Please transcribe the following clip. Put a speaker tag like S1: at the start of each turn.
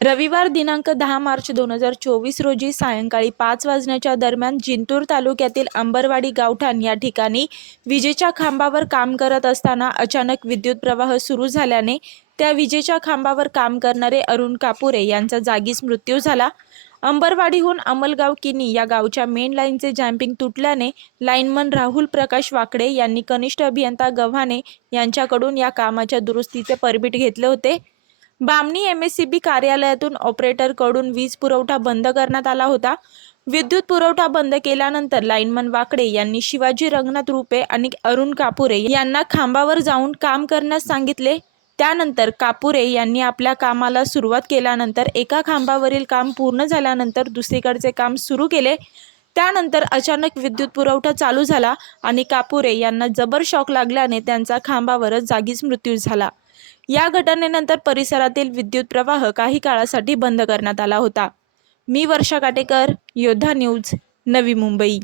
S1: रविवार दिनांक दहा मार्च दोन हजार चोवीस रोजी सायंकाळी पाच वाजण्याच्या दरम्यान जिंतूर तालुक्यातील अंबरवाडी गावठाण या ठिकाणी विजेच्या खांबावर काम करत असताना अचानक विद्युत प्रवाह सुरू झाल्याने त्या विजेच्या खांबावर काम करणारे अरुण कापुरे यांचा जागीच मृत्यू झाला. अंबरवाडीहून अमलगाव किनी या गावच्या मेन लाईनचे जॅम्पिंग तुटल्याने लाईनमन राहुल प्रकाश वाकडे यांनी कनिष्ठ अभियंता गव्हाणे यांच्याकडून या कामाच्या दुरुस्तीचे परमिट घेतले होते. Bamni M S C B कार्यालयातून ऑपरेटरकडून वीज पुरवठा बंद करण्यात आला होता. विद्युत पुरवठा बंद केल्यानंतर लाईनमन वाकडे यांनी शिवाजी रंगनाथ रुपे आणि अरुण कापुरे यांना खांबावर जाऊन काम करण्यास सांगितले. त्यानंतर कापुरे यांनी आपल्या कामाला सुरुवात केल्यानंतर एका खांबावरील काम पूर्ण झाल्यानंतर दुसरीकडचे काम सुरू केले. त्यानंतर अचानक विद्युत पुरवठा चालू झाला आणि कापुरे यांना जबर शॉक लागल्याने त्यांचा खांबावरच जागीच मृत्यू झाला. या घटनेनंतर परिसरातील विद्युत प्रवाह काही काळासाठी बंद करण्यात आला होता. मी वर्षा काटेकर योद्धा न्यूज नवी मुंबई.